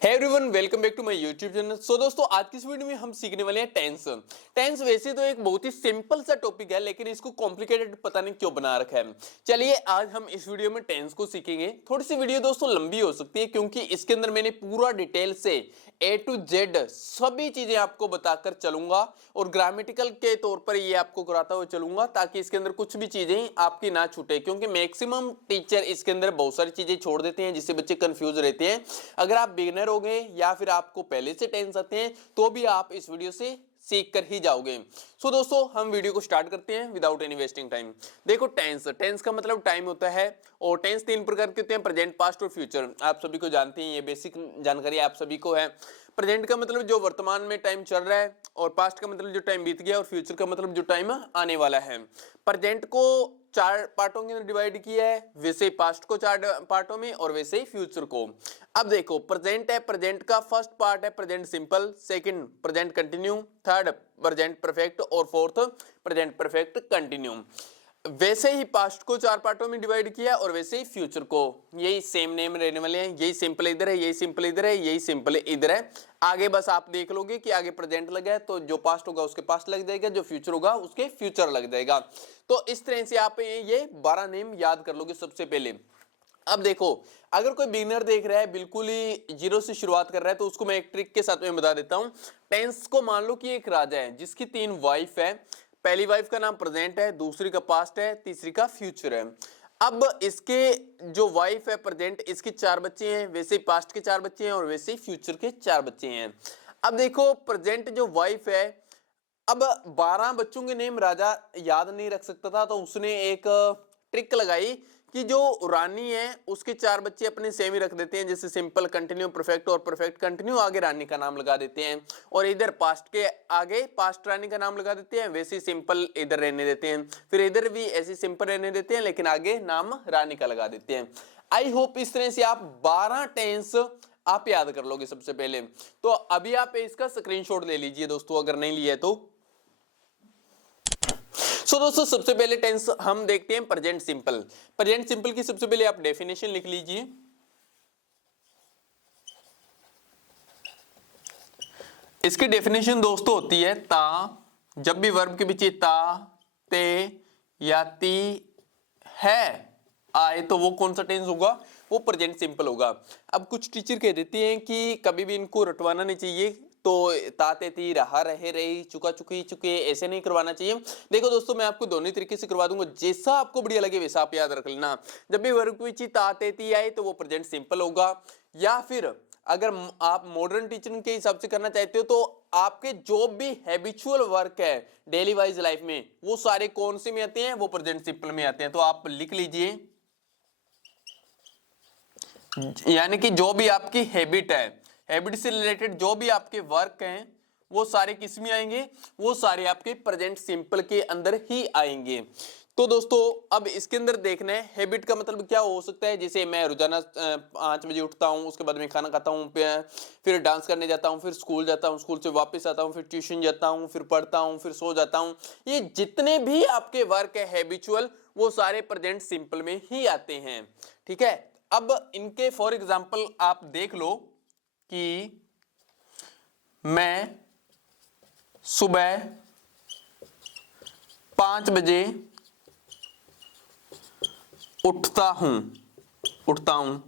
Hey everyone, welcome back to my YouTube channel. So दोस्तों, आज की इस वीडियो में हम सीखने वाले हैं टेंस। टेंस वैसे तो एक बहुत ही सिंपल सा टॉपिक है, लेकिन इसको कॉम्प्लिकेटेड पता नहीं क्यों बना रखा है। चलिए आज हम इस वीडियो में टेंस को सीखेंगे। थोड़ी सी वीडियो दोस्तों लंबी हो सकती है, क्योंकि इसके अंदर मैंने पूरा डिटेल से ए टू जेड सभी चीजें आपको बताकर चलूंगा और ग्रामेटिकल के तौर पर ये आपको कराता हुआ चलूंगा, ताकि इसके अंदर कुछ भी चीजें आपकी ना छूटे। क्योंकि मैक्सिमम टीचर इसके अंदर बहुत सारी चीजें छोड़ देते हैं, जिससे बच्चे कंफ्यूज रहते हैं। अगर आप बिगिनर हो गए या फिर आपको पहले से टेंस आते हैं, तो भी आप इस वीडियो से सीख कर ही जाओगे। सो दोस्तों, हम वीडियो को स्टार्ट करते हैं विदाउट एनी वेस्टिंग टाइम। देखो, टेंस टेंस का मतलब टाइम होता है, और टेंस तीन प्रकार के होते हैं: प्रेजेंट, पास्ट और फ्यूचर। आप सभी को जानते हैं, ये बेसिक जानकारी आप सभी को है। प्रेजेंट का मतलब जो वर्तमान में टाइम चल रहा है, और पास्ट का मतलब जो टाइम बीत गया, और फ्यूचर का मतलब जो टाइम आने वाला है। प्रेजेंट को चार पार्टों के अंदर डिवाइड किया है, वैसे ही पास्ट को चार पार्टों में, और वैसे ही फ्यूचर को। अब देखो, प्रेजेंट है, प्रेजेंट का फर्स्ट पार्ट है present simple, second present continue, third present perfect, और फोर्थ प्रेजेंट परफेक्ट कंटिन्यू। वैसे ही पास्ट को चार पार्टों में डिवाइड किया, और वैसे ही फ्यूचर को। यही सेम नेम रहने वाले हैं। यही सिंपल इधर है, यही सिंपल इधर है, यही सिंपल इधर है। आगे बस आप देख लोगे कि आगे प्रेजेंट लगा है, तो जो पास्ट होगा उसके पास्ट लग जाएगा, जो फ्यूचर होगा उसके फ्यूचर लग जाएगा। तो इस तरह से आप ये 12 नेम याद कर लोगे सबसे पहले। अब देखो, अगर कोई बिगिनर देख रहा है, बिल्कुल ही जीरो से शुरुआत कर रहा है, तो उसको मैं एक ट्रिक के साथ में बता देता हूं। टेंस को मान लो कि एक राजा है जिसकी 3 वाइफ है। पहली वाइफ का नाम प्रेजेंट है, दूसरी का पास्ट है, तीसरी का फ्यूचर है। अब इसके जो वाइफ है प्रेजेंट, इसके 4 बच्चे हैं, वैसे ही पास्ट के 4 बच्चे हैं, और वैसे ही फ्यूचर के 4 बच्चे हैं। अब देखो, प्रेजेंट जो वाइफ है, अब 12 बच्चों के नेम राजा याद नहीं रख सकता था, तो उसने एक ट्रिक लगाई कि जो रानी है उसके 4 बच्चे अपने सेम ही रख देते हैं, जैसे सिंपल, कंटिन्यू, परफेक्ट और परफेक्ट कंटिन्यू, आगे रानी का नाम लगा देते हैं। और इधर पास्ट के आगे पास्ट रानी का नाम लगा देते हैं, वैसे सिंपल इधर रहने देते हैं। फिर इधर भी ऐसे सिंपल रहने देते हैं, लेकिन आगे नाम रानी का लगा देते हैं। आई होप इस तरह से आप 12 टेंस आप याद कर लोगे सबसे पहले। तो अभी आप इसका स्क्रीनशॉट ले लीजिए दोस्तों, अगर नहीं लिया है तो। दोस्तों, सबसे पहले टेंस हम देखते हैं प्रेजेंट सिंपल। प्रेजेंट सिंपल की सबसे पहले आप डेफिनेशन लिख लीजिए। इसकी डेफिनेशन दोस्तों होती है ता। जब भी वर्ब के पीछे ता, ते या ती है आए, तो वो कौन सा टेंस होगा? वो प्रेजेंट सिंपल होगा। अब कुछ टीचर कह देते हैं कि कभी भी इनको रटवाना नहीं चाहिए, तो ताते ती, रहा, रहे, रही, चुका, चुकी, चुके, ऐसे नहीं करवाना चाहिए। देखो दोस्तों, मैं आपको दोनों तरीके से करवा दूंगा, जैसा आपको बढ़िया लगे वैसा आप याद रख लेना। जब भी वर्ब के पीछे ताते ती आए, तो वो प्रेजेंट सिंपल होगा। या फिर अगर आप मॉडर्न टीचिंग के हिसाब से करना चाहते हो, तो आपके जो भी हैबिचुअल वर्क है डेली वाइज लाइफ में, वो सारे कौन से में आते हैं? वो प्रेजेंट सिंपल में आते हैं। तो आप लिख लीजिए, यानी कि जो भी आपकी हैबिट है, हैबिट से रिलेटेड जो भी आपके वर्क हैं, वो सारे किस में आएंगे? वो सारे आपके प्रेजेंट सिंपल के अंदर ही आएंगे। तो दोस्तों, अब इसके अंदर देखना है हैबिट का मतलब क्या हो सकता है। जैसे मैं रोजाना 5 बजे उठता हूँ, उसके बाद में खाना खाता हूँ, फिर डांस करने जाता हूँ, फिर स्कूल जाता हूँ, स्कूल से वापस आता हूँ, फिर ट्यूशन जाता हूँ, फिर पढ़ता हूँ, फिर सो जाता हूँ। ये जितने भी आपके वर्क है हैबिचुअल, वो सारे प्रेजेंट सिंपल में ही आते हैं। ठीक है। अब इनके फॉर एग्जाम्पल आप देख लो कि मैं सुबह 5 बजे उठता हूं।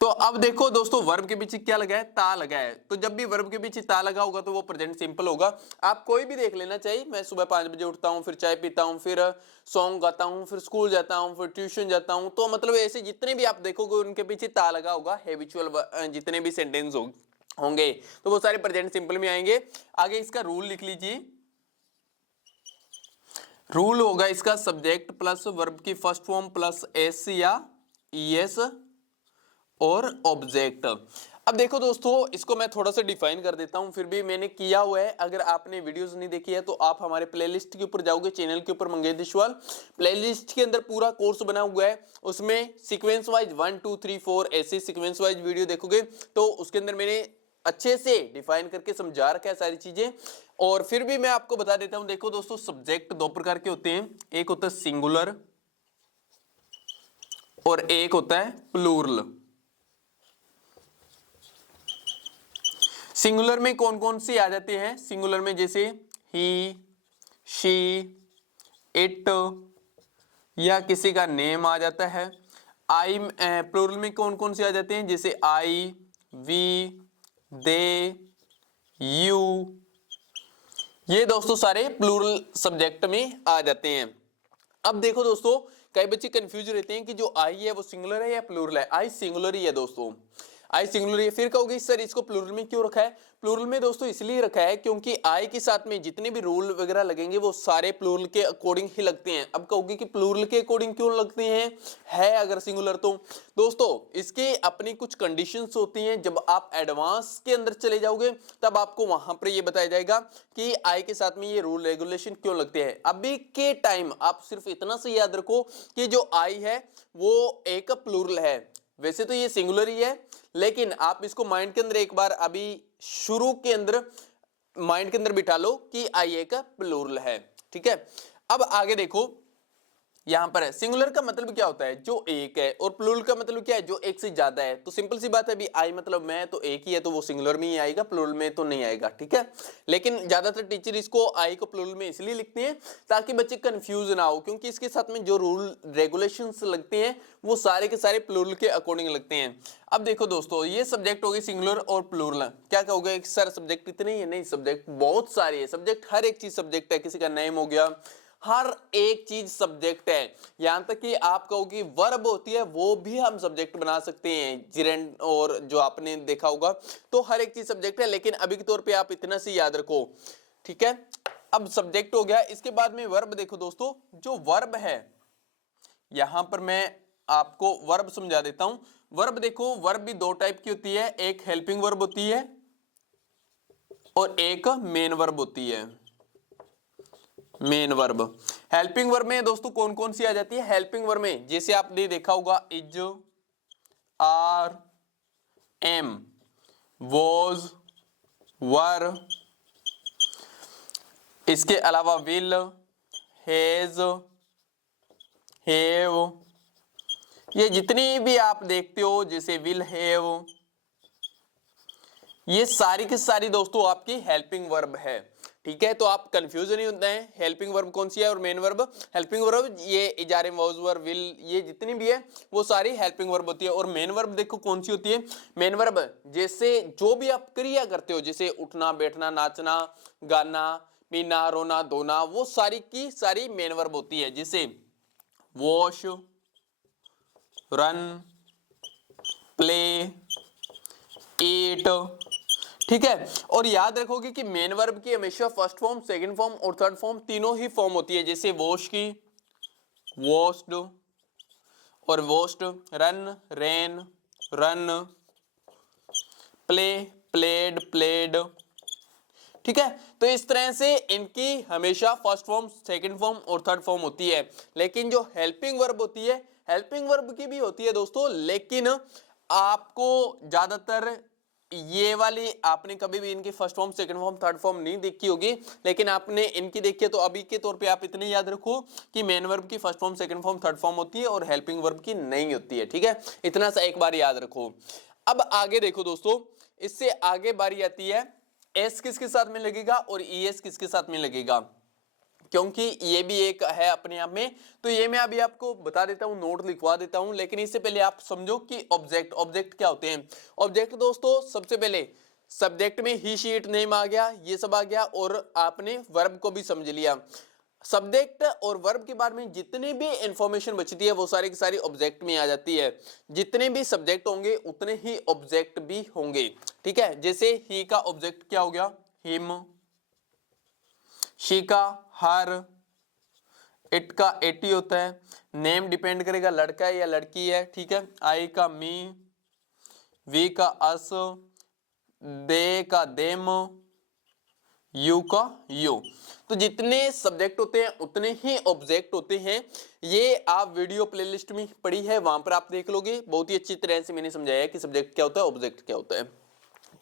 तो अब देखो दोस्तों, वर्ब के पीछे क्या लगा है? ता लगा है। तो जब भी वर्ब के पीछे ता लगा होगा, तो वो प्रेजेंट सिंपल होगा। आप कोई भी देख लेना चाहिए। मैं सुबह 5 बजे उठता हूं, फिर चाय पीता हूं, फिर सॉन्ग गाता हूं, फिर स्कूल जाता हूं, फिर ट्यूशन जाता हूं। तो मतलब ऐसे जितने भी आप देखोगे उनके पीछे ता लगा होगा। हैबिचुअल जितने भी सेंटेंस होंगे, तो वो सारे प्रेजेंट सिंपल में आएंगे। आगे इसका रूल लिख लीजिए। रूल होगा इसका सब्जेक्ट प्लस वर्ब की फर्स्ट फॉर्म प्लस एस या ईएस और ऑब्जेक्ट। अब देखो दोस्तों, इसको मैं थोड़ा सा डिफाइन कर देता हूं, फिर भी मैंने किया हुआ है। अगर आपने वीडियोस नहीं देखी है, तो आप हमारे प्लेलिस्ट के ऊपर जाओगे, चैनल के ऊपर मंगेश दिशवाल, प्लेलिस्ट के अंदर पूरा कोर्स बना हुआ है। उसमें सीक्वेंस वाइज 1 2 3 4 ऐसे सीक्वेंस वाइज वीडियो देखोगे, तो उसके अंदर मैंने अच्छे से डिफाइन करके समझा रखा है सारी चीजें। और फिर भी मैं आपको बता देता हूं। देखो दोस्तों, सब्जेक्ट 2 प्रकार के होते हैं। एक होता है सिंगुलर और एक होता है प्लूरल। सिंगुलर में कौन कौन सी आ जाती है? सिंगुलर में जैसे ही, शी, इट या किसी का नेम आ जाता है। आई प्लूरल में कौन कौन से आ जाते हैं? जैसे आई, वी, दे, यू, ये दोस्तों सारे प्लूरल सब्जेक्ट में आ जाते हैं। अब देखो दोस्तों, कई बच्चे कंफ्यूज रहते हैं कि जो आई है वो सिंगुलर है या प्लूरल है। आई सिंगुलर ही है दोस्तों, आई सिंगुलर है। फिर कहोगे सर इसको प्लूरल में क्यों रखा है? प्लूरल में दोस्तों इसलिए रखा है क्योंकि आई के साथ में जितने भी रूल वगैरह लगेंगे वो सारे प्लूरल के अकॉर्डिंग ही लगते हैं। अब कहोगे कि प्लूरल के अकॉर्डिंग क्यों लगते हैं, है अगर सिंगुलर तो? दोस्तों इसके अपनी कुछ कंडीशंस होती हैं, जब आप एडवांस के अंदर चले जाओगे तब आपको वहां पर ये बताया जाएगा कि आई के साथ में ये रूल रेगुलेशन क्यों लगते हैं। अभी के टाइम आप सिर्फ इतना से याद रखो कि जो आई है वो एक प्लूरल है। वैसे तो ये सिंगुलर ही है, लेकिन आप इसको माइंड के अंदर एक बार अभी शुरू के अंदर माइंड के अंदर बिठा लो कि आई एक प्लूरल है। ठीक है, अब आगे देखो, यहां पर है सिंगुलर का मतलब क्या होता है? जो एक है, और प्लूरल का मतलब क्या है? जो एक से ज्यादा है। तो सिंपल सी बात है, अभी आई मतलब मैं, तो एक ही है तो वो सिंगुलर में ही आएगा, प्लूरल में तो नहीं आएगा। ठीक है, लेकिन ज्यादातर टीचर इसको आई को प्लूरल में इसलिए लिखते हैं ताकि बच्चे कंफ्यूज ना हो, क्योंकि इसके साथ में जो रूल रेगुलेशंस लगते हैं वो सारे के सारे प्लूरल के अकॉर्डिंग लगते हैं। अब देखो दोस्तों, ये सब्जेक्ट हो गए सिंगुलर और प्लूरल। क्या कहोगे सर सब्जेक्ट इतने ही है? नहीं, सब्जेक्ट बहुत सारे है। सब्जेक्ट हर एक चीज सब्जेक्ट है। किसी का नेम हो गया, हर एक चीज सब्जेक्ट है। यहां तक कि आप कहोगे वर्ब होती है वो भी हम सब्जेक्ट बना सकते हैं, जिरेंड और जो आपने देखा होगा, तो हर एक चीज सब्जेक्ट है। लेकिन अभी के तौर पे आप इतना से याद रखो। ठीक है, अब सब्जेक्ट हो गया, इसके बाद में वर्ब देखो दोस्तों। जो वर्ब है, यहां पर मैं आपको वर्ब समझा देता हूं। वर्ब देखो, वर्ब भी दो टाइप की होती है, एक हेल्पिंग वर्ब होती है और एक मेन वर्ब होती है। मेन वर्ब, हेल्पिंग वर्ब में दोस्तों कौन कौन सी आ जाती है? हेल्पिंग वर्ब में जैसे आपने देखा होगा इज, आर, एम, वॉज, वर, इसके अलावा विल, हैज, हैव, ये जितनी भी आप देखते हो जैसे विल हैव, ये सारी की सारी दोस्तों आपकी हेल्पिंग वर्ब है। ठीक है, तो आप कंफ्यूज नहीं होते हैं हेल्पिंग वर्ब कौन सी है और मेन वर्ब। हेल्पिंग वर्ब ये इजारे, वाज, वर, विल, ये जितनी भी है वो सारी हेल्पिंग वर्ब होती है। और मेन वर्ब देखो कौन सी होती है? मेन वर्ब जैसे जो भी आप क्रिया करते हो, जैसे उठना, बैठना, नाचना, गाना, पीना, रोना, धोना, वो सारी की सारी मेन वर्ब होती है। जैसे वॉश, रन, प्ले, ईट। ठीक है, और याद रखोगे कि मेन वर्ब की हमेशा फर्स्ट फॉर्म, सेकंड फॉर्म और थर्ड फॉर्म तीनों ही फॉर्म होती है। जैसे वॉश की वॉश्ड और washed, run, rain, run, play, played, played. ठीक है, तो इस तरह से इनकी हमेशा फर्स्ट फॉर्म, सेकंड फॉर्म और थर्ड फॉर्म होती है। लेकिन जो हेल्पिंग वर्ब होती है, हेल्पिंग वर्ब की भी होती है दोस्तों, लेकिन आपको ज्यादातर ये वाली आपने कभी भी इनकी first form, second form, third form नहीं देखी होगी, लेकिन आपने इनकी देखी है। तो अभी के तौर पे आप इतने याद रखो कि मेन वर्ब की first form, second form, third form होती है और हेल्पिंग वर्ब की नहीं होती है। ठीक है, इतना सा एक बार याद रखो। अब आगे देखो दोस्तों, इससे आगे बारी आती है एस किसके साथ में लगेगा और ईएस किसके साथ में लगेगा, क्योंकि ये भी एक है अपने आप में। तो ये मैं अभी आपको बता देता हूं, नोट लिखवा देता हूं, लेकिन इससे पहले आप समझो कि ऑब्जेक्ट, ऑब्जेक्ट क्या होते हैं। ऑब्जेक्ट दोस्तों, सबसे पहले सब्जेक्ट में ही, शी, इट, नेम आ गया, ये सब आ गया, और आपने वर्ब को भी समझ लिया। सब्जेक्ट और वर्ब के बारे में जितनी भी इंफॉर्मेशन बचती है वो सारी की सारी ऑब्जेक्ट में आ जाती है। जितने भी सब्जेक्ट होंगे उतने ही ऑब्जेक्ट भी होंगे। ठीक है, जैसे ही का ऑब्जेक्ट क्या हो गया? हिम, शी का हर, इट का एटी होता है, नेम डिपेंड करेगा लड़का है या लड़की है। ठीक है, आई का मी, वी का अस, दे का देम, यू का यू। तो जितने सब्जेक्ट होते हैं उतने ही ऑब्जेक्ट होते हैं। ये आप वीडियो प्लेलिस्ट में पड़ी है, वहां पर आप देख लोगे। बहुत ही अच्छी तरह से मैंने समझाया कि सब्जेक्ट क्या होता है, ऑब्जेक्ट क्या होता है।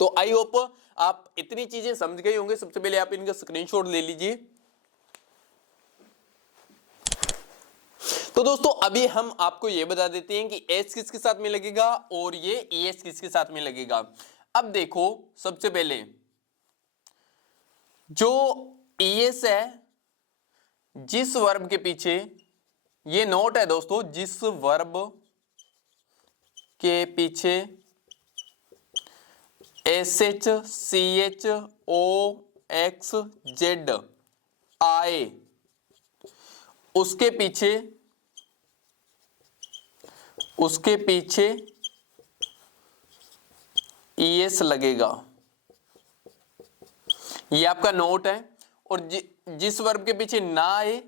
तो आई होप आप इतनी चीजें समझ गए होंगे। सबसे पहले आप इनका स्क्रीनशॉट ले लीजिए। तो दोस्तों अभी हम आपको ये बता देते हैं कि एस किसके साथ में लगेगा और ये ईएस किसके साथ में लगेगा। अब देखो, सबसे पहले जो ईएस है, जिस वर्ब के पीछे, ये नोट है दोस्तों, जिस वर्ब के पीछे SH CH OX Z आए, उसके पीछे ES लगेगा। ये आपका नोट है। और जिस वर्ब के पीछे ना आए,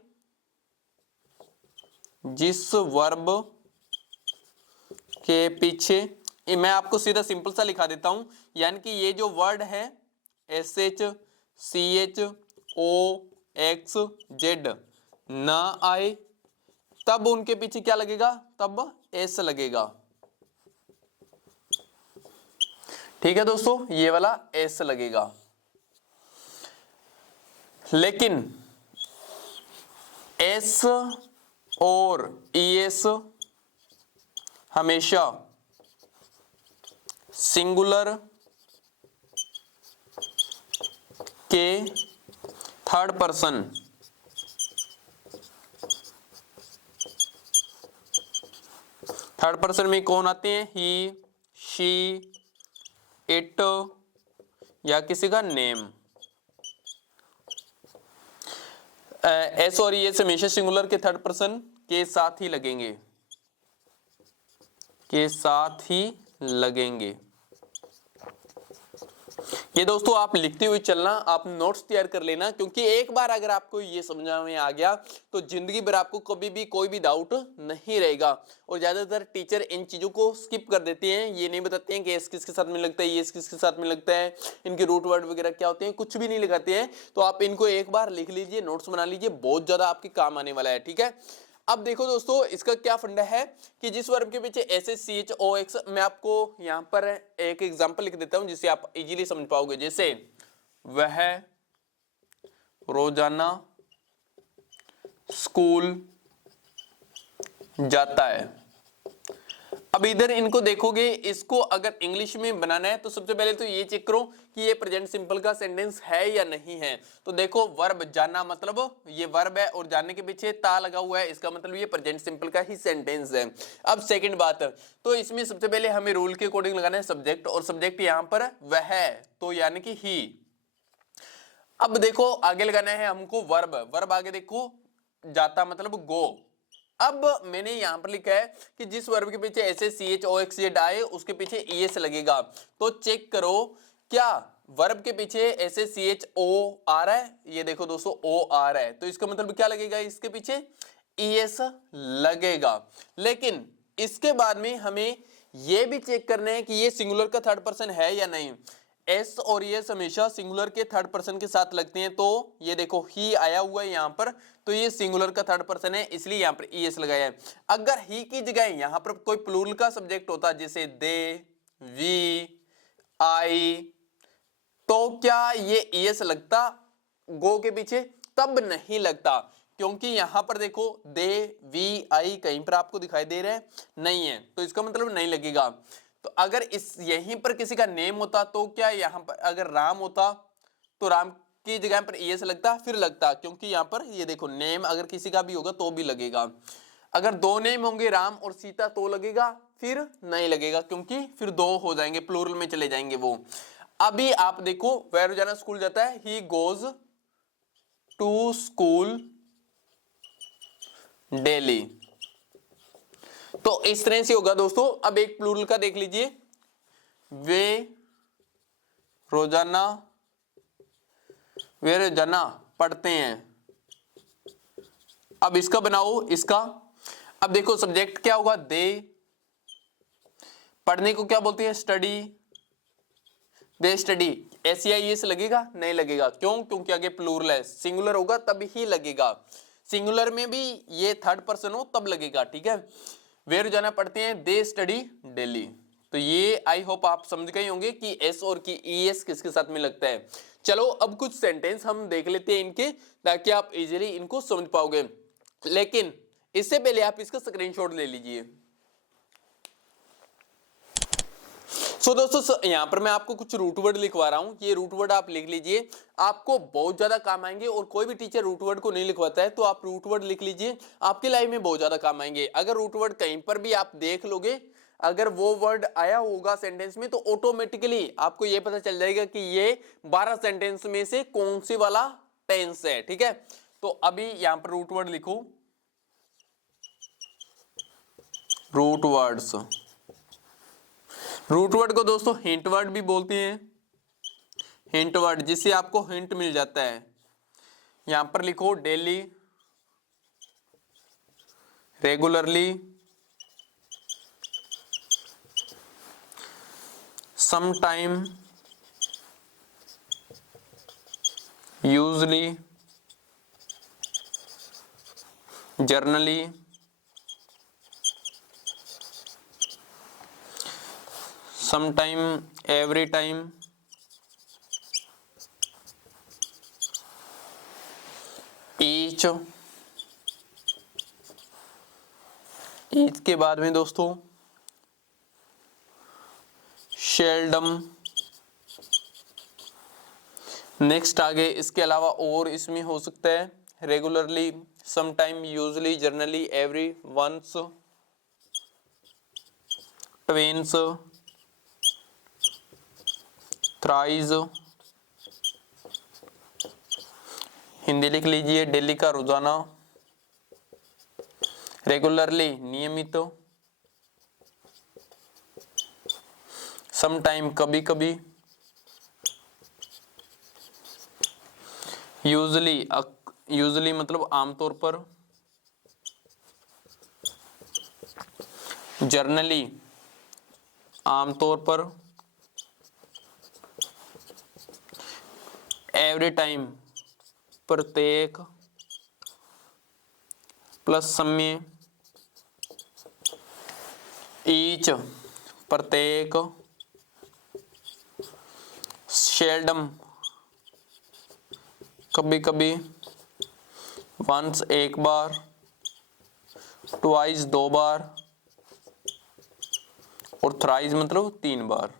जिस वर्ब के पीछे, मैं आपको सीधा सिंपल सा लिखा देता हूं, यानी कि ये जो वर्ड है SH CH OX Z ना आए, तब उनके पीछे क्या लगेगा, तब S लगेगा। ठीक है दोस्तों, ये वाला S लगेगा। लेकिन S और ES हमेशा सिंगुलर के थर्ड पर्सन में कौन आते हैं, ही, शी, इट या किसी का नेम। एस और ये हमेशा सिंगुलर के थर्ड पर्सन के साथ ही लगेंगे। ये दोस्तों आप लिखते हुए चलना, आप नोट्स तैयार कर लेना, क्योंकि एक बार अगर आपको ये समझ में आ गया तो जिंदगी भर आपको कभी भी कोई भी डाउट नहीं रहेगा। और ज्यादातर टीचर इन चीजों को स्किप कर देते हैं, ये नहीं बताते हैं कि एस किसके साथ में लगता है, ये किसके साथ में लगता है, इनके रूट वर्ड वगैरह क्या होते हैं, कुछ भी नहीं लगाते हैं। तो आप इनको एक बार लिख लीजिए, नोट्स बना लीजिए, बहुत ज्यादा आपके काम आने वाला है। ठीक है, अब देखो दोस्तों, इसका क्या फंडा है कि जिस वर्ब के पीछे SH CH OX, मैं आपको यहां पर एक एग्जांपल लिख देता हूं जिससे आप इजीली समझ पाओगे। जैसे वह रोजाना स्कूल जाता है। अब इधर इनको देखोगे, इसको अगर इंग्लिश में बनाना है तो सबसे पहले तो ये चेक करो कि ये प्रेजेंट सिंपल का सेंटेंस है या नहीं है। तो देखो, वर्ब जाना मतलब ये वर्ब है और जाने के पीछे ता लगा हुआ है, इसका मतलब ये प्रेजेंट सिंपल का ही सेंटेंस है। अब सेकंड बात, तो इसमें सबसे पहले हमें रूल के अकॉर्डिंग लगाना है सब्जेक्ट, और सब्जेक्ट यहां पर वह, तो यानी कि ही। अब देखो आगे लगाना है हमको वर्ब आगे देखो, जाता मतलब गो। अब मैंने यहां पर लिखा है कि जिस वर्ब के पीछे SH CH OX Z आए, उसके पीछे ES लगेगा। तो चेक करो, क्या वर्ब के पीछे SH CH O आ रहा है, ये देखो दोस्तों O आ रहा है, तो इसका मतलब क्या लगेगा, इसके पीछे ES लगेगा। लेकिन इसके बाद में हमें यह भी चेक करना है कि ये सिंगुलर का थर्ड पर्सन है या नहीं। एस और एस हमेशा सिंगुलर के थर्ड पर्सन के साथ लगते हैं, तो ये देखो ही आया हुआ है यहां पर, तो ये सिंगुलर का थर्ड पर्सन है, इसलिए यहां पर ईएस लगाया है। अगर ही की जगह यहां पर कोई प्लूरल का सब्जेक्ट होता, जैसे दे, वी, आई, तो क्या ये ईएस लगता गो के पीछे? तब नहीं लगता, क्योंकि यहां पर देखो दे, वी, आई कहीं पर आपको दिखाई दे रहा है नहीं है, तो इसका मतलब नहीं लगेगा। तो अगर इस यहीं पर किसी का नेम होता, तो क्या यहां पर अगर राम होता तो राम की जगह पर ईएस लगता, फिर लगता, क्योंकि यहां पर ये देखो नेम अगर किसी का भी होगा तो भी लगेगा। अगर दो नेम होंगे राम और सीता तो लगेगा, फिर नहीं लगेगा, क्योंकि फिर दो हो जाएंगे, प्लूरल में चले जाएंगे वो। अभी आप देखो, वह रोजाना स्कूल जाता है, he goes to school daily, तो इस तरह से होगा दोस्तों। अब एक प्लूरल का देख लीजिए, वे रोजाना पढ़ते हैं। अब इसका बनाओ, इसका अब देखो सब्जेक्ट क्या होगा, दे, पढ़ने को क्या बोलते हैं, स्टडी, दे स्टडी, एस लगेगा नहीं लगेगा, क्यों? क्योंकि आगे प्लूरल है, सिंगुलर होगा तब ही लगेगा, सिंगुलर में भी ये थर्ड पर्सन हो तब लगेगा। ठीक है, वे रोजाना पढ़ते हैं, दे स्टडी डेली। तो ये आई होप आप समझ गए होंगे कि एस और की ईएस किसके साथ में लगता है। चलो अब कुछ सेंटेंस हम देख लेते हैं इनके, ताकि आप इजीली इनको समझ पाओगे। लेकिन इससे पहले आप इसका स्क्रीनशॉट ले लीजिए। सो दोस्तों यहाँ पर मैं आपको कुछ रूट वर्ड लिखवा रहा हूँ, ये रूट वर्ड आप लिख लीजिए, आपको बहुत ज्यादा काम आएंगे। और कोई भी टीचर रूट वर्ड को नहीं लिखवाता है तो आप रूट वर्ड लिख लीजिए, आपकी लाइफ में बहुत ज्यादा काम आएंगे। अगर रूट वर्ड कहीं पर भी आप देख लोगे, अगर वो वर्ड आया होगा सेंटेंस में, तो ऑटोमेटिकली आपको ये पता चल जाएगा कि ये 12 सेंटेंस में से कौन सी वाला टेंस है। ठीक है, तो अभी यहां पर रूट वर्ड लिखो, रूट वर्ड्स। रूट वर्ड को दोस्तों हिंट वर्ड भी बोलते हैं, हिंट वर्ड, जिससे आपको हिंट मिल जाता है। यहां पर लिखो daily, regularly, sometime, usually, generally, sometime, every time, each, each के बाद में दोस्तों शेल्डम। नेक्स्ट आगे इसके अलावा और इसमें हो सकता है regularly, sometime, usually, generally, every, once, twice, thrice. Hindi लिख लीजिए, डेली का रोजाना, रेगुलरली नियमित, समटाइम कभी कभी, यूजली, यूजली मतलब आमतौर पर, जर्नली आमतौर पर, एवरी टाइम प्रत्येक, प्लस समय, ईच प्रत्येक, शेल्डम कभी कभी, वंस एक बार, ट्वाइस दो बार, और थ्राइस मतलब 3 बार।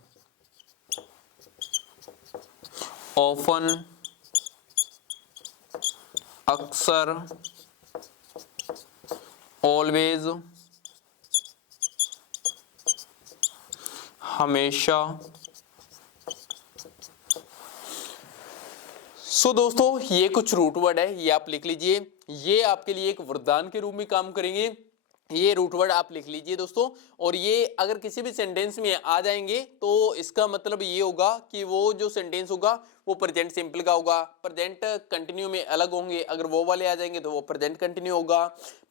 ऑफन अक्सर, ऑलवेज हमेशा। सो दोस्तों ये कुछ रूट वर्ड है, ये आप लिख लीजिए, ये आपके लिए एक वरदान के रूप में काम करेंगे। ये रूट वर्ड आप लिख लीजिए दोस्तों, और ये अगर किसी भी सेंटेंस में आ जाएंगे तो इसका मतलब ये होगा कि वो जो सेंटेंस होगा वो प्रेजेंट सिंपल का होगा, प्रेजेंट कंटिन्यू में अलग होंगे। अगर वो वाले आ जाएंगे तो वो प्रेजेंट कंटिन्यू होगा,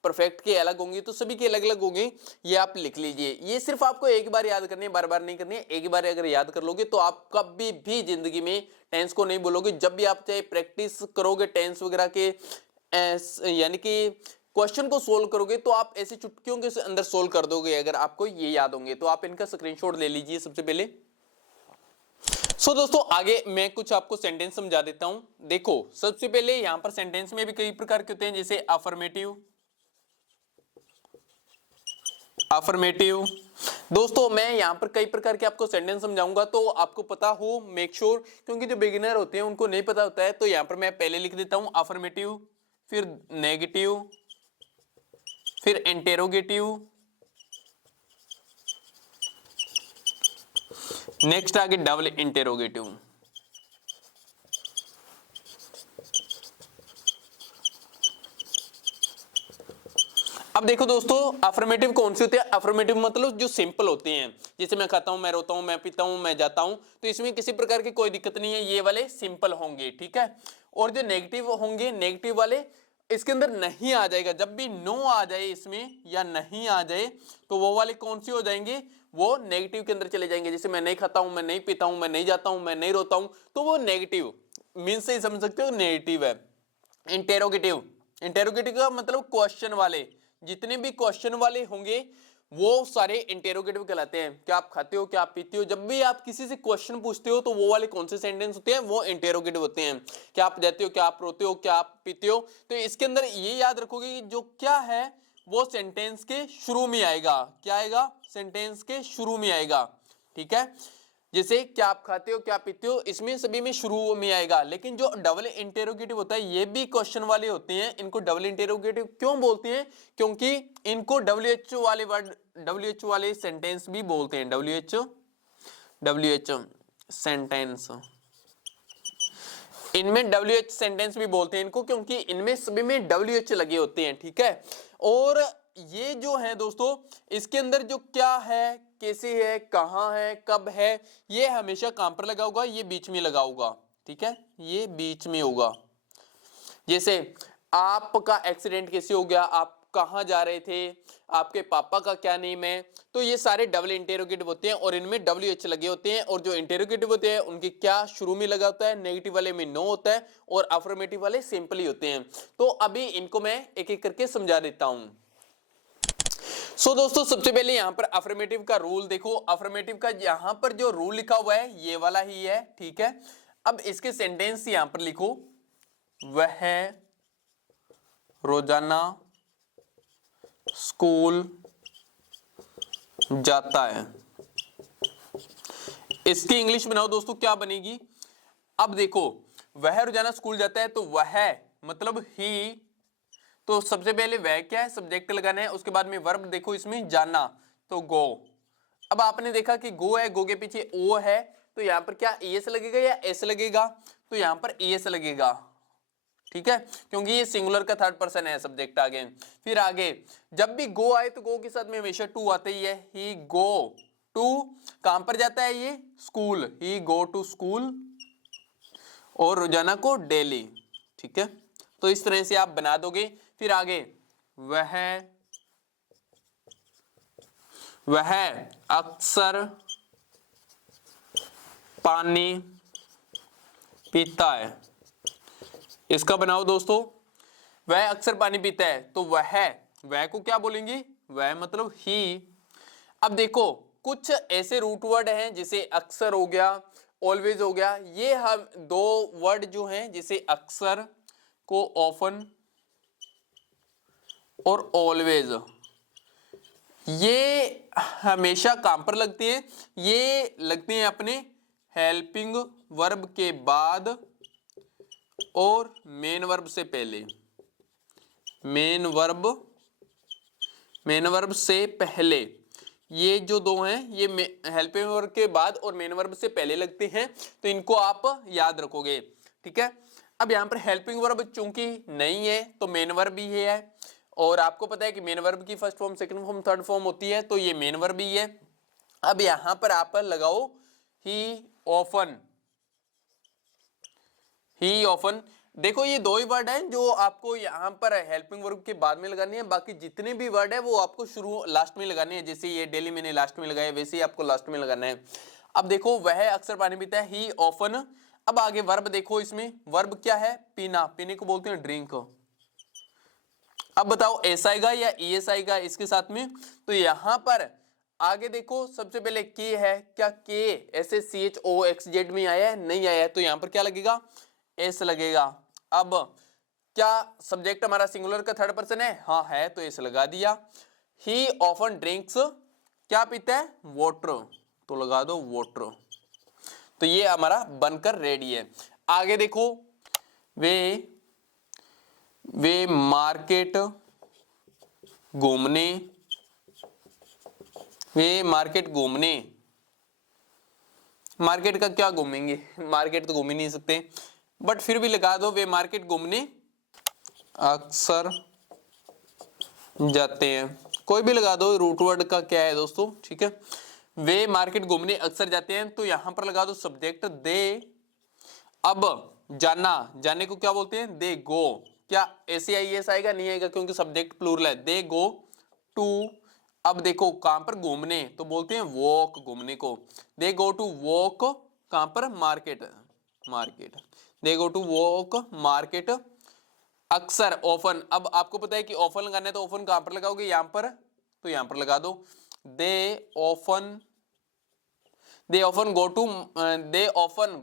परफेक्ट के अलग होंगे, तो सभी के अलग अलग होंगे। ये आप लिख लीजिए, ये सिर्फ आपको एक बार याद करनी है, बार बार नहीं करनी है। एक बार अगर याद कर लोगे तो आप कभी भी जिंदगी में टेंस को नहीं बोलोगे। जब भी आप चाहे प्रैक्टिस करोगे टेंस वगैरह के, यानी कि क्वेश्चन को सोल्व करोगे, तो आप ऐसे चुटकियों के अंदर सोल्व कर दोगे अगर आपको ये याद होंगे। तो आप इनका स्क्रीनशॉट ले लीजिए सबसे पहले। सो दोस्तों आगे मैं कुछ आपको सेंटेंस समझा देता हूं। देखो सबसे पहले यहां पर सेंटेंस में भी कई प्रकार के होते हैं, जैसे अफर्मेटिव। अफर्मेटिव दोस्तों मैं यहां पर कई प्रकार के आपको सेंटेंस समझाऊंगा, तो आपको पता हो मेक श्योर, क्योंकि जो बिगिनर होते हैं उनको नहीं पता होता है। तो यहां पर मैं पहले लिख देता हूं अफर्मेटिव, फिर नेगेटिव, फिर इंटेरोगेटिव, नेक्स्ट आगे डबल इंटेरोगेटिव। अब देखो दोस्तों अफर्मेटिव कौन से होते हैं। अफर्मेटिव मतलब जो सिंपल होते हैं, जैसे मैं खाता हूं, मैं रोता हूं, मैं पीता हूं, मैं जाता हूं, तो इसमें किसी प्रकार की कोई दिक्कत नहीं है, ये वाले सिंपल होंगे। ठीक है, और जो नेगेटिव होंगे, नेगेटिव वाले इसके अंदर नहीं आ जाएगा। जब भी नो आ जाए इसमें या नहीं आ जाए तो वो वाले कौन से हो जाएंगे, वो नेगेटिव के अंदर चले जाएंगे। जैसे मैं नहीं खाता हूं, मैं नहीं पीता हूं, मैं नहीं जाता हूं, मैं नहीं रोता हूं, तो वो नेगेटिव मीन्स से समझ सकते हो नेगेटिव है। इंटेरोगेटिव, इंटेरोगेटिव का मतलब क्वेश्चन वाले, जितने भी क्वेश्चन वाले होंगे वो सारे इंटेरोगेटिव कहलाते हैं। क्या आप खाते हो, क्या आप पीते हो, जब भी आप किसी से क्वेश्चन पूछते हो तो वो वाले कौन से सेंटेंस होते हैं, वो इंटेरोगेटिव होते हैं। क्या आप जाते हो, क्या आप रोते हो, क्या आप पीते हो, तो इसके अंदर ये याद रखोगे कि जो क्या है वो सेंटेंस के शुरू में आएगा। क्या आएगा, सेंटेंस के शुरू में आएगा। ठीक है, जैसे क्या आप खाते हो, क्या पीते हो, इसमें सभी में शुरू में आएगा। लेकिन जो डबल इंटेरोगेटिव होता है ये भी क्वेश्चन वाले होते हैं। इनको डबल इंटेरोगेटिव क्यों बोलते हैं? क्योंकि इनको डब्ल्यूएच वाले वर्ड, डब्ल्यूएच वाले सेंटेंस भी बोलते हैं। डब्ल्यूएच सेंटेंस, इनमें डब्ल्यूएच सेंटेंस भी बोलते हैं इनको, क्योंकि इनमें सभी में डब्ल्यूएच लगे होते हैं। ठीक है, और ये जो है दोस्तों, इसके अंदर जो क्या है, कैसे है, कहां है, कब है, ये हमेशा कहां पर लगा होगा? ये बीच में लगा होगा। ठीक है, ये बीच में होगा। जैसे आपका एक्सीडेंट कैसे हो गया, आप कहां जा रहे थे, आपके पापा का क्या नेम है, तो ये सारे डबल इंटेरोगेटिव होते हैं और इनमें डब्ल्यूएच लगे होते हैं। और जो इंटेरोगेटिव होते हैं उनके क्या शुरू में लगा होता है? नेगेटिव वाले में नो होता है और अफर्मेटिव वाले सिंपली होते हैं। तो अभी इनको मैं एक एक करके समझा देता हूं। सो दोस्तों, सबसे पहले यहां पर अफर्मेटिव का रूल देखो। अफर्मेटिव का यहां पर जो रूल लिखा हुआ है ये वाला ही है। ठीक है, अब इसके सेंटेंस यहां पर लिखो, वह रोजाना स्कूल जाता है। इसकी इंग्लिश बनाओ दोस्तों, क्या बनेगी? अब देखो, वह रोजाना स्कूल जाता है, तो वह मतलब ही, तो सबसे पहले वह क्या है? सब्जेक्ट लगाना है। उसके बाद में वर्ब देखो इसमें जाना, तो गो। अब आपने देखा कि गो है, गो के पीछे ओ है, तो यहां पर क्या एस लगेगा या एस लगेगा? तो यहां पर एस लगेगा। ठीक है, क्योंकि ये सिंगुलर का थर्ड पर्सन है सब्जेक्ट आगे। फिर आगे जब भी गो आए तो गो के साथ में हमेशा टू आता ही है। ही गो टू, कहां पर जाता है ये? School. He go to school, और रोजाना को डेली। ठीक है, तो इस तरह से आप बना दोगे। फिर आगे वह अक्सर पानी पीता है। इसका बनाओ दोस्तों, वह अक्सर पानी पीता है, तो वह को क्या बोलेंगे? वह मतलब ही। अब देखो, कुछ ऐसे रूट वर्ड हैं जैसे अक्सर हो गया, ऑलवेज हो गया। ये हम दो वर्ड जो हैं, जैसे अक्सर को ऑफन और ऑलवेज, ये हमेशा काम पर लगते हैं। ये लगते हैं अपने हेल्पिंग वर्ब के बाद और मेन वर्ब से पहले। मेन वर्ब से पहले ये जो दो हैं, ये हेल्पिंग वर्ब के बाद और मेन वर्ब से पहले लगते हैं, तो इनको आप याद रखोगे। ठीक है, अब यहां पर हेल्पिंग वर्ब चूंकि नहीं है तो मेन वर्ब भी है, और आपको पता है कि मेन वर्ब की first form, second form, third form होती है, तो ये मेन वर्ब ही है। अब यहां पर आप लगाओ ही ऑफन। देखो, ये दो ही वर्ड हैं जो आपको यहाँ पर हेल्पिंग वर्ब के बाद में लगाने हैं। बाकी जितने भी वर्ड है वो आपको शुरू लास्ट में लगाने हैं। जैसे ये डेली मैंने लास्ट में लगाया, वैसे ही आपको लास्ट में लगाना है। अब देखो, वह अक्सर पानी पीता है, ही ऑफन। अब आगे वर्ब देखो, इसमें वर्ब क्या है? पीना। पीने को बोलते हैं ड्रिंक। अब बताओ एस आएगा या ईएस आएगा इसके साथ में? तो यहां पर आगे देखो, सबसे पहले के है, क्या के ऐसे CHOXZ में आया है? नहीं आया है, तो यहां पर क्या लगेगा? एस लगेगा। अब क्या सब्जेक्ट हमारा सिंगुलर का थर्ड पर्सन है? हाँ है, तो एस लगा दिया। ही ऑफन ड्रिंक्स, क्या पीता है? वाटर, तो लगा दो वाटर। तो ये हमारा बनकर रेडी है। आगे देखो, वे मार्केट घूमने मार्केट का क्या घूमेंगे? मार्केट तो घूम ही नहीं सकते, बट फिर भी लगा दो, वे मार्केट घूमने अक्सर जाते हैं। कोई भी लगा दो, रूट वर्ड का क्या है दोस्तों? ठीक है, वे मार्केट घूमने अक्सर जाते हैं, तो यहां पर लगा दो सब्जेक्ट दे। अब जाने को क्या बोलते हैं? दे गो। क्या ACIS आएगा? नहीं आएगा, क्योंकि सब्जेक्ट प्लूरल है। दे गो टू, अब देखो कहां पर? घूमने, तो बोलते हैं वॉक, घूमने को। दे गो टू वॉक, कहां पर? Market. They go to walk market अक्सर, ऑफन। अब आपको पता है कि ऑफन लगाना है, तो ऑफन कहां पर लगाओगे? यहां पर, तो यहां पर लगा दो they often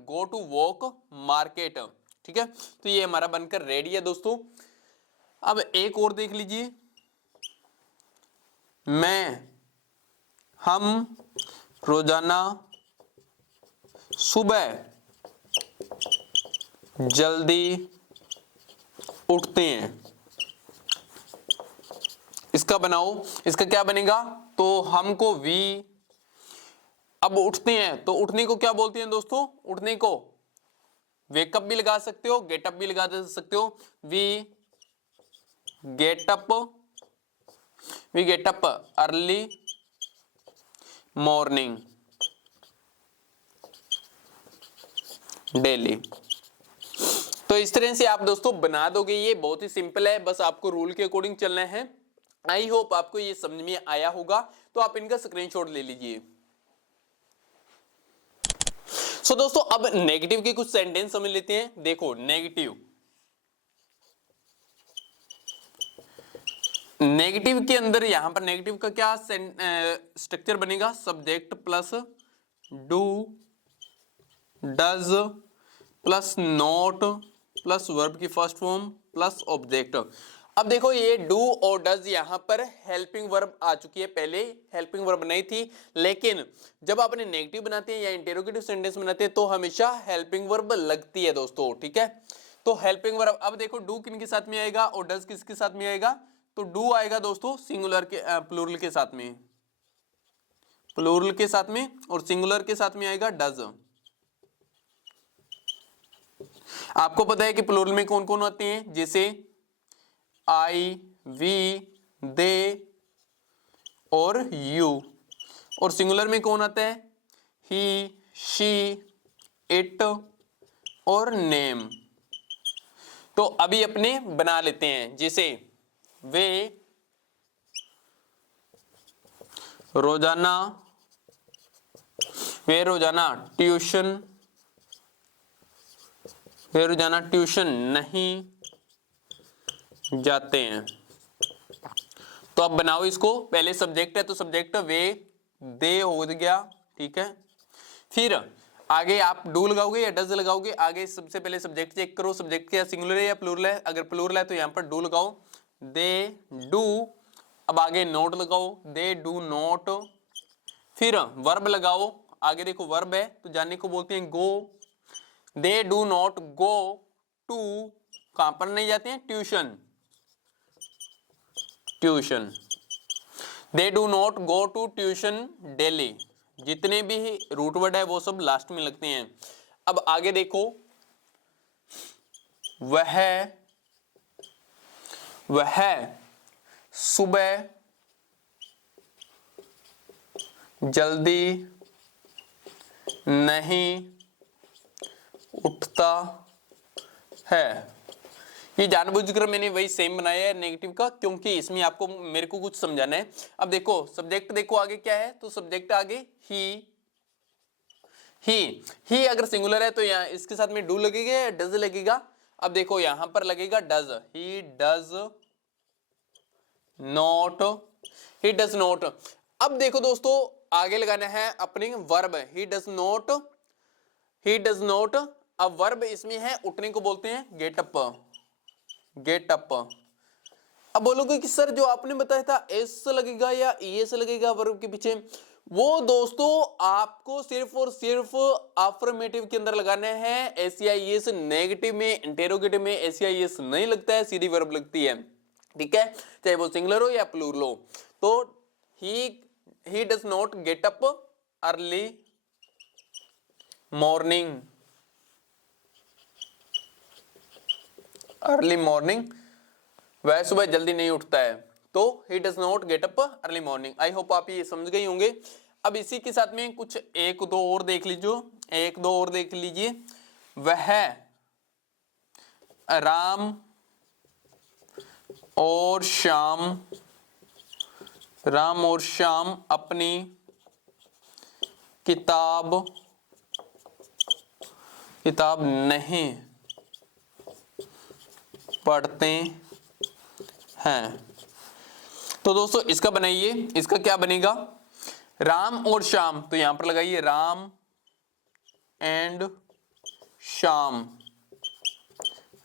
go to walk market. ठीक है, तो ये हमारा बनकर रेडी है दोस्तों। अब एक और देख लीजिए, हम रोजाना सुबह जल्दी उठते हैं। इसका बनाओ, इसका क्या बनेगा, तो हमको वी, अब उठते हैं तो उठने को क्या बोलते हैं दोस्तों, उठने को वेकअप भी लगा सकते हो, गेटअप भी लगा सकते हो। We get up, we get up early morning daily. तो इस तरह से आप दोस्तों बना दोगे, ये बहुत ही सिंपल है, बस आपको रूल के अकॉर्डिंग चलना है। आई होप आपको ये समझ में आया होगा, तो आप इनका स्क्रीनशॉट ले लीजिए। सो दोस्तों अब नेगेटिव के कुछ सेंटेंस समझ लेते हैं। देखो नेगेटिव, नेगेटिव के अंदर यहां पर नेगेटिव का क्या स्ट्रक्चर बनेगा, subject plus do does plus not plus verb की फर्स्ट फॉर्म प्लस ऑब्जेक्ट। अब देखो ये डू और डज यहां पर हेल्पिंग वर्ब आ चुकी है, पहले हेल्पिंग वर्ब नहीं थी, लेकिन जब आपने नेगेटिव बनाते हैं या इंटेरोगेटिव सेंटेंस बनाते हैं तो हमेशा हेल्पिंग वर्ब लगती है दोस्तों, ठीक है। तो हेल्पिंग वर्ब, अब देखो डू किन के साथ में आएगा और डज किसके साथ में आएगा, तो डू आएगा दोस्तों सिंगुलर के प्लूरल के साथ में, प्लूरल के साथ में, और सिंगुलर के साथ में आएगा डज। आपको पता है कि प्लूरल में कौन कौन आते हैं, जैसे आई, वी, दे और यू, और सिंगुलर में कौन आता है, ही, शी, इट और नेम। तो अभी अपने बना लेते हैं, जैसे वे रोजाना, वे रोजाना ट्यूशन, वे रोजाना ट्यूशन नहीं जाते हैं। तो अब बनाओ इसको, पहले सब्जेक्ट है तो सब्जेक्ट वे दे हो गया, ठीक है। फिर आगे आप डू लगाओगे या डज लगाओगे, आगे सबसे पहले सब्जेक्ट चेक करो, सब्जेक्ट क्या सिंगुलर है या प्लूरल है, अगर प्लूरल है तो यहां पर डू लगाओ, दे डू। अब आगे नोट लगाओ, दे डू नोट। फिर वर्ब लगाओ, आगे देखो वर्ब है तो जाने को बोलते हैं go, they do not go to, कहां पर नहीं जाते हैं, tuition, tuition, they do not go to tuition daily. जितने भी रूट वर्ड है वो सब लास्ट में लगते हैं। अब आगे देखो, वह सुबह जल्दी नहीं उठता है। ये जानबूझकर मैंने वही सेम बनाया है नेगेटिव का, क्योंकि इसमें आपको मेरे को कुछ समझाना है। अब देखो सब्जेक्ट, देखो आगे क्या है, तो सब्जेक्ट आगे ही अगर सिंगुलर है तो यहाँ इसके साथ में डू लगेगा या डज लगेगा। अब देखो यहां पर लगेगा does, he does not, he does not. अब देखो दोस्तों आगे लगाना है अपने verb, he does not, he does not. अब वर्ब इसमें है, उठने को बोलते हैं गेट अप, गेट अप। अब बोलोगे कि सर जो आपने बताया था एस लगेगा या ईएस लगेगा वर्ब के पीछे, वो दोस्तों आपको सिर्फ और सिर्फ अफर्मेटिव के अंदर लगाना है। एसईएस नेगेटिव में, इंटेरोगेटिव में एसईएस नहीं लगता है, सीधी वर्ब लगती है, ठीक है, चाहे वो सिंगुलर हो या प्लूरल हो। तो he does not get up early morning, early morning, वह सुबह जल्दी नहीं उठता है, तो he does not get up early morning. I hope आप ये समझ गए होंगे। अब इसी के साथ में कुछ एक दो और देख लीजिए, एक दो और देख लीजिए। वह राम और शाम, राम और शाम अपनी किताब नहीं पढ़ते हैं। तो दोस्तों इसका बनाइए, इसका क्या बनेगा, राम और शाम, तो यहां पर लगाइए राम एंड शाम,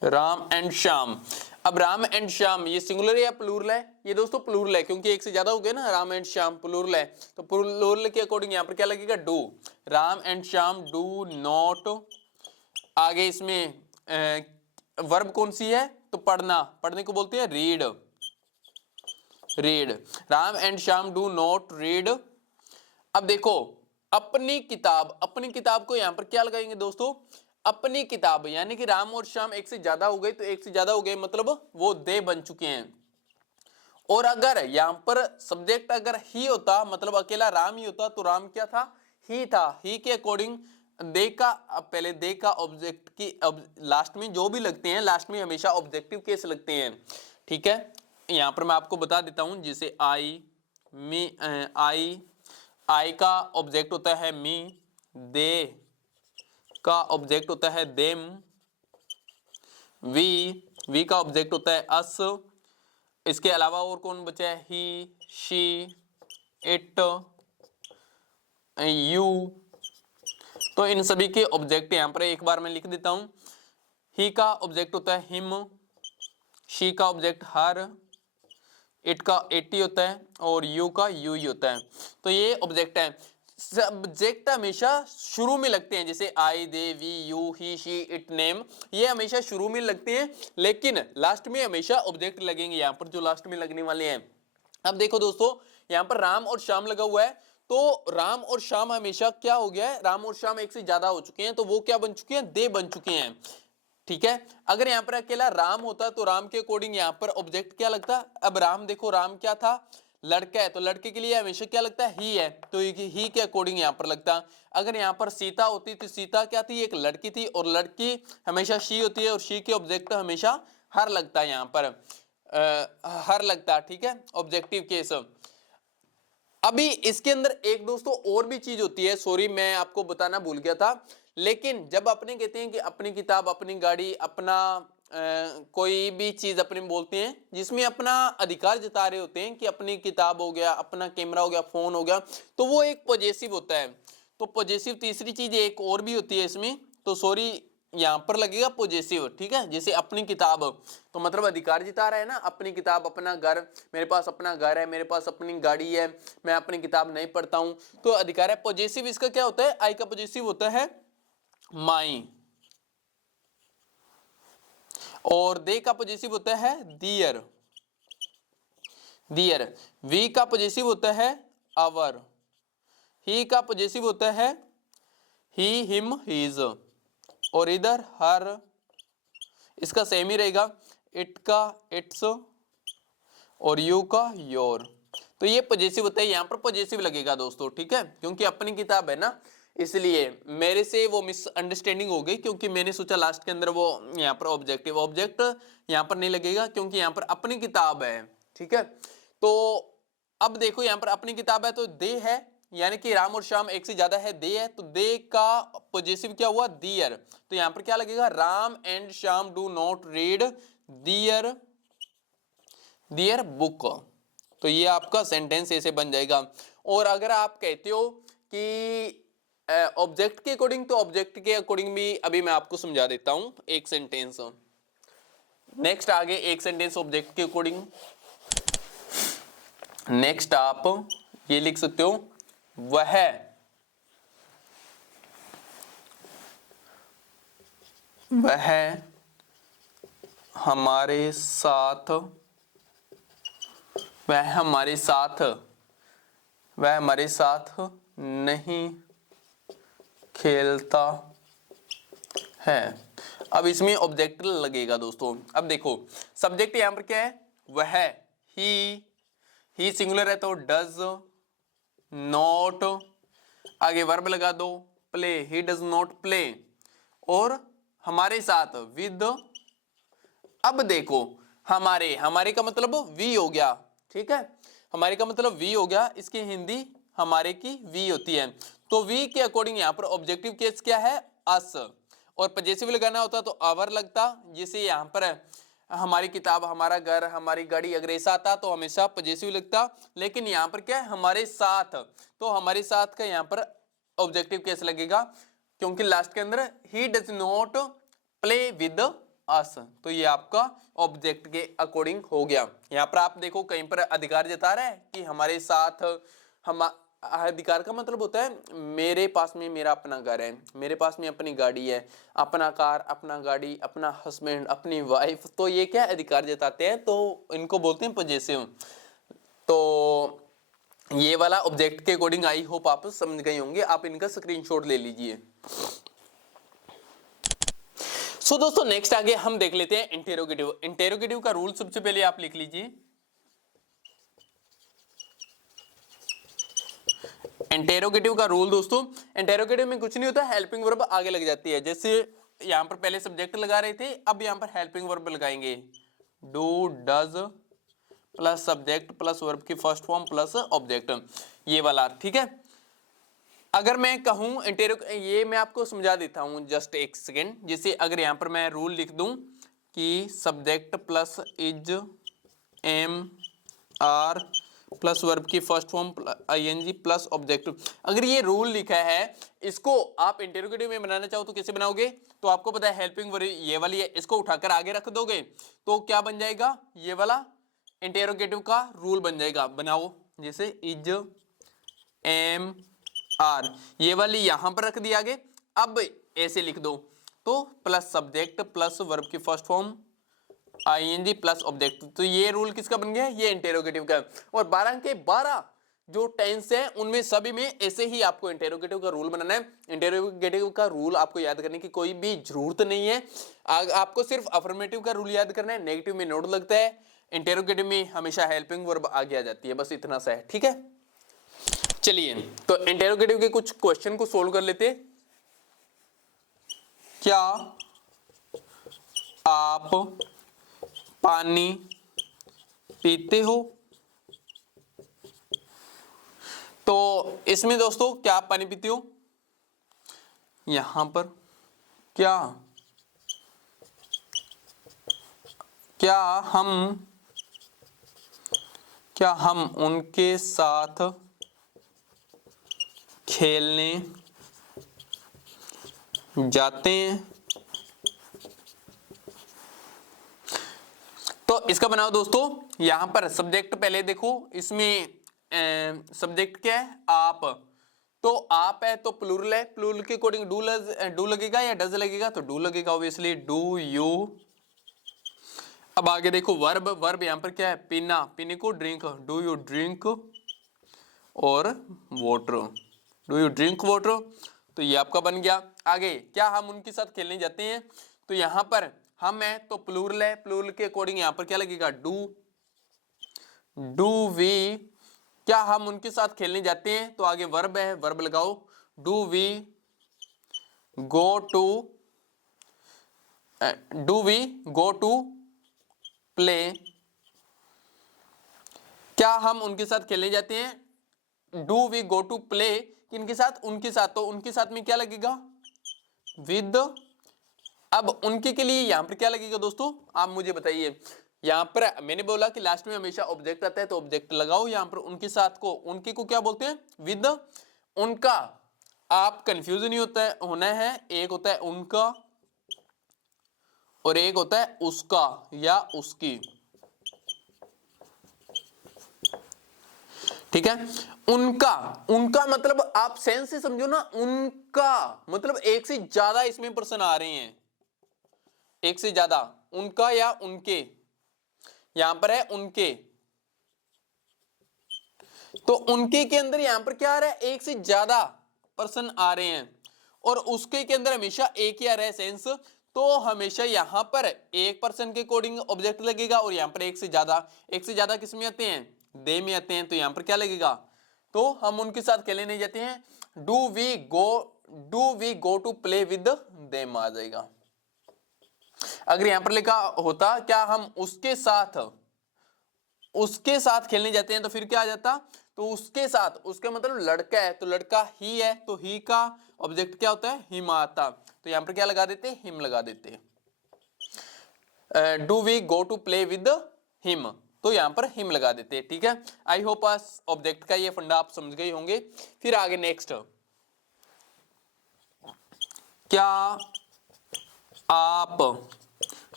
राम एंड शाम। अब राम एंड श्याम ये सिंगुलर या प्लूरल है? ये दोस्तों प्लूरल है, क्योंकि एक से ज्यादा हो गए ना, राम एंड श्याम प्लूरल है, तो प्लूरल के अकॉर्डिंग यहाँ पर क्या लगेगा? Do. Ram and Shyam do not, आगे इसमें वर्ब कौन सी है? तो पढ़ना, पढ़ने को बोलते हैं read, read. Ram and Shyam do not read. अब देखो अपनी किताब, अपनी किताब को यहां पर क्या लगाएंगे दोस्तों? अपनी किताब, यानी कि राम और श्याम एक से ज्यादा हो गए, तो एक से ज्यादा हो गए मतलब वो दे बन चुके हैं। और अगर यहां पर सब्जेक्ट अगर ही होता, मतलब अकेला राम ही होता, तो राम क्या था? ही था। ही के अकॉर्डिंग दे का, पहले दे का ऑब्जेक्ट की लास्ट में जो भी लगते हैं, लास्ट में हमेशा ऑब्जेक्टिव केस लगते हैं, ठीक है। यहां पर मैं आपको बता देता हूं, जैसे आई, मी, आई का ऑब्जेक्ट होता है मी, दे का ऑब्जेक्ट होता है देम, वी का ऑब्जेक्ट होता है अस। इसके अलावा और कौन बचा है? ही, शी, इट, यू। तो इन सभी के ऑब्जेक्ट यहां पर एक बार मैं लिख देता हूं। ही का ऑब्जेक्ट होता है हिम, शी का ऑब्जेक्ट हर, इट का इट ही होता है, और यू का यू ही होता है। तो ये ऑब्जेक्ट है। सब्जेक्ट हमेशा शुरू में लगते हैं, जैसे I, they, we, you, he, she, it, name, ये हमेशा शुरू में लगते हैं, लेकिन लास्ट में हमेशा ऑब्जेक्ट लगेंगे, यहाँ पर जो लास्ट में लगने वाले हैं। अब देखो दोस्तों, यहाँ पर राम और श्याम लगा हुआ है, तो राम और श्याम हमेशा क्या हो गया है? राम और श्याम एक से ज्यादा हो चुके हैं, तो वो क्या बन चुके हैं? दे बन चुके हैं, ठीक है। अगर यहाँ पर अकेला राम होता, तो राम के अकॉर्डिंग यहाँ पर ऑब्जेक्ट क्या लगता? अब राम देखो, राम क्या था? लड़का है, तो लड़के के लिए हमेशा क्या लगता है? ही है, तो ही के अकॉर्डिंग यहाँ पर लगता। अगर यहाँ पर सीता होती, तो सीता क्या थी? एक लड़की थी, और लड़की हमेशा शी होती है, और शी के ऑब्जेक्ट हमेशा हर लगता है, यहाँ पर हर लगता, ठीक है, ऑब्जेक्टिव केस। अभी इसके अंदर एक दोस्तों और भी चीज होती है, सॉरी मैं आपको बताना भूल गया था, लेकिन जब अपने कहते हैं कि अपनी किताब, अपनी गाड़ी, अपना कोई भी चीज अपने बोलते हैं जिसमें अपना अधिकार जता रहे होते हैं, कि अपनी किताब हो गया, अपना कैमरा हो गया, फोन हो गया, तो वो एक पॉजेसिव होता है। तो पॉजेसिव तीसरी चीज एक और भी होती है इसमें, तो सॉरी यहां पर लगेगा पॉजेसिव, ठीक है। जैसे अपनी किताब, तो मतलब अधिकार जता रहा है ना, अपनी किताब, अपना घर, मेरे पास अपना घर है, मेरे पास अपनी गाड़ी है, मैं अपनी किताब नहीं पढ़ता हूं, तो अधिकार है। पॉजेसिव इसका क्या होता है? आई का पॉजेसिव होता है माई, और दे का पॉजेसिव होता है दियर, दियर। वी का पॉजेसिव होता है आवर, ही का पॉजेसिव होता है ही, हिम, हीज, और इधर हर, इसका सेम ही रहेगा, इट का इट्स, और यू का योर। तो ये पॉजेसिव होता है, यहां पर पॉजेसिव लगेगा दोस्तों, ठीक है, क्योंकि अपनी किताब है ना, इसलिए मेरे से वो मिसअंडरस्टैंडिंग हो गई, क्योंकि मैंने सोचा लास्ट के अंदर वो यहाँ पर ऑब्जेक्टिव, ऑब्जेक्ट यहाँ पर नहीं लगेगा, क्योंकि यहाँ पर अपनी किताब है, ठीक है। तो अब देखो यहाँ पर अपनी किताब है, तो दे है, यानी कि राम और श्याम एक से ज्यादा है, दे है, तो दे का पॉजेसिव क्या हुआ? दियर। तो यहाँ पर क्या लगेगा? Ram and Shyam do not read their, their book. तो ये आपका सेंटेंस ऐसे बन जाएगा। और अगर आप कहते हो कि ऑब्जेक्ट के अकॉर्डिंग, तो ऑब्जेक्ट के अकॉर्डिंग भी अभी मैं आपको समझा देता हूं एक सेंटेंस। नेक्स्ट आगे एक सेंटेंस ऑब्जेक्ट के अकॉर्डिंग। नेक्स्ट आप ये लिख सकते हो, वह हमारे साथ, वह हमारे साथ, वह हमारे साथ नहीं खेलता है। अब इसमें ऑब्जेक्ट लगेगा दोस्तों। अब देखो सब्जेक्ट यहां पर क्या है? वह, ही सिंगुलर है, तो डज नॉट, आगे वर्ब लगा दो play, he does not play, और हमारे साथ विद। अब देखो हमारे, हमारे का मतलब वी हो गया, ठीक है, हमारे का मतलब वी हो गया, इसकी हिंदी हमारे की वी होती है, तो वी के अकॉर्डिंग यहां पर ऑब्जेक्टिव केस क्या है? अस। और पॉजेसिव लगाना होता तो आवर लगता, जैसे यहां पर हमारी किताब, हमारा घर, हमारी गाड़ी, अगर ऐसा आता तो हमेशा पॉजेसिव लगता, लेकिन यहां पर क्या है? हमारे साथ, तो हमारे साथ का यहां पर ऑब्जेक्टिव केस लगेगा, क्योंकि लास्ट के अंदर he does not play with us, तो ये आपका ऑब्जेक्ट के अकॉर्डिंग हो गया। यहाँ पर आप देखो कहीं पर अधिकार जता रहा है कि हमारे साथ, हम अधिकार का मतलब होता है मेरे पास में मेरा अपना घर है, मेरे पास में अपनी गाड़ी है, अपना कार, अपना गाड़ी, अपना हस्बैंड, अपनी वाइफ, तो ये क्या अधिकार जताते हैं, तो इनको बोलते हैं पजेसिव। तो ये वाला ऑब्जेक्ट के अकॉर्डिंग आई होप आप समझ गए होंगे, आप इनका स्क्रीनशॉट ले लीजिए। सो दोस्तों नेक्स्ट आगे हम देख लेते हैं इंटेरोगेटिव। इंटेरोगेटिव का रूल सबसे पहले आप लिख लीजिए। इंटेरोगेटिव का रूल दोस्तों, इंटेरोगेटिव में कुछ नहीं होता, हेल्पिंग वर्ब आगे लग जाती है। जैसे यहां पर पहले सब्जेक्ट लगा रहे थे, अब यहां पर हेल्पिंग वर्ब लगाएंगे। Do, does plus subject plus verb की फर्स्ट फॉर्म प्लस ऑब्जेक्ट, ये वाला, ठीक है। अगर मैं कहूं ये मैं आपको समझा देता हूं जस्ट एक सेकेंड। जैसे अगर यहां पर मैं रूल लिख दूं कि subject plus is, am, are plus verb की first form ING plus object, अगर ये रूल लिखा है, इसको आप इंटेरोगेटिव में बनाना चाहो तो कैसे बनाओगे, तो आपको पता है हेल्पिंग वर्ब ये वाली है, इसको उठाकर आगे रख दोगे तो क्या बन जाएगा, ये वाला इंटेरोगेटिव का रूल बन जाएगा। बनाओ, जैसे इज, एम, आर, ये वाली यहां पर रख दिया आगे। अब ऐसे लिख दो तो प्लस सब्जेक्ट प्लस वर्ब की first form ING plus object, तो ये रूल किसका बन गया, ये इंटेरोगेटिव का। और 12 के 12 जो टेंस है उनमें सभी में ऐसे ही आपको इंटेरोगेटिव का रूल बनाना है। इंटेरोगेटिव का रूल आपको याद करने की कोई भी जरूरत नहीं है, आपको सिर्फ अफर्मेटिव का रूल याद करना है, नेगेटिव में नोट लगता है, इंटेरोगेटिव में हमेशा हेल्पिंग वर्ब आगे आ जाती है, बस इतना सा है, ठीक है। चलिए तो इंटेरोगेटिव के कुछ क्वेश्चन को सोल्व कर लेते हैं। क्या आप पानी पीते हो, तो इसमें दोस्तों क्या आप पानी पीते हो, यहां पर क्या क्या हम उनके साथ खेलने जाते हैं, तो इसका बनाओ दोस्तों। यहां पर सब्जेक्ट पहले देखो, इसमें सब्जेक्ट क्या है, आप, तो आप है तो प्लूरल है, प्लूरल के अकॉर्डिंग डू लगेगा या डज लगेगा, तो डू लगेगा ऑब्वियसली, डू यू। अब आगे देखो वर्ब, वर्ब यहां पर क्या है, पीना, पीने को ड्रिंक, डू यू ड्रिंक, और water, do you drink water, तो ये आपका बन गया। आगे क्या हम उनके साथ खेलने जाते हैं, तो यहां पर हम है तो प्लूरल है, प्लूरल के अकॉर्डिंग यहां पर क्या लगेगा, डू वी, क्या हम उनके साथ खेलने जाते हैं, तो आगे वर्ब है, वर्ब लगाओ, do we go to play, क्या हम उनके साथ खेलने जाते हैं, do we go to play, किनके साथ, उनके साथ, तो उनके साथ में क्या लगेगा, विद। अब उनके के लिए यहां पर क्या लगेगा दोस्तों, आप मुझे बताइए। यहां पर मैंने बोला कि लास्ट में हमेशा ऑब्जेक्ट आता है, तो ऑब्जेक्ट लगाओ, यहां पर उनके साथ को, उनके को क्या बोलते हैं, विद। उनका, आप कंफ्यूज नहीं होना है, एक होता है उनका और एक होता है उसका या उसकी, ठीक है। उनका, उनका मतलब आप सेंस से समझो ना, उनका मतलब एक से ज्यादा इसमें पर्सन आ रहे हैं, एक से ज्यादा, उनका या उनके, यहां पर है उनके, तो उनके के अंदर यहां पर क्या आ रहा है, एक से ज्यादा पर्सन आ रहे हैं, और उसके के अंदर हमेशा एक ही आ रहा है सेंस, तो हमेशा यहां पर एक पर्सन के अकॉर्डिंग ऑब्जेक्ट लगेगा, और यहां पर एक से ज्यादा किस में आते हैं, दे में आते हैं, तो यहां पर क्या लगेगा, तो हम उनके साथ खेलने नहीं जाते हैं, do we go to play with them आ जाएगा। अगर यहां पर लिखा होता क्या हम उसके साथ खेलने जाते हैं, तो फिर क्या आ जाता, तो उसके साथ, उसका मतलब लड़का है, तो लड़का ही है, तो ही का ऑब्जेक्ट क्या होता है, हिम आता, तो यहां पर क्या लगा देते, हिम लगा देते। Do we go to play with him, तो यहां पर हिम लगा देते, ठीक है। आई होप ऑब्जेक्ट का ये फंडा आप समझ गए होंगे। फिर आगे नेक्स्ट, क्या आप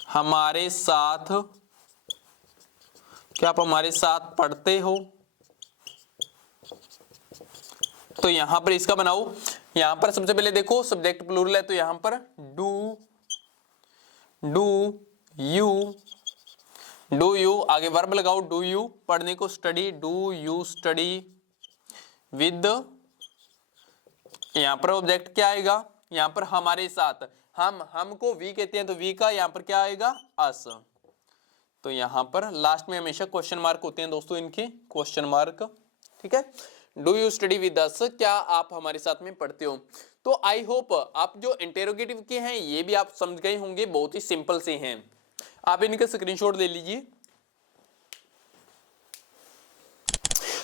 हमारे साथ, क्या आप हमारे साथ पढ़ते हो? तो यहां पर इसका बनाओ। यहां पर सबसे पहले देखो सब्जेक्ट प्लूरल है, तो यहां पर डू यू आगे वर्ब लगाओ, डू यू पढ़ने को study, do you study with, यहां पर ऑब्जेक्ट क्या आएगा, यहां पर हमारे साथ, हमको वी कहते हैं तो वी का यहां पर क्या आएगा, अस। तो यहां पर लास्ट में हमेशा क्वेश्चन मार्क होते हैं दोस्तों, इनके क्वेश्चन मार्क, ठीक है। Do you study with us, क्या आप हमारे साथ में पढ़ते हो? तो आई होप आप जो इंटेरोगेटिव के हैं ये भी आप समझ गए होंगे, बहुत ही सिंपल से हैं। आप इनका स्क्रीनशॉट ले लीजिए।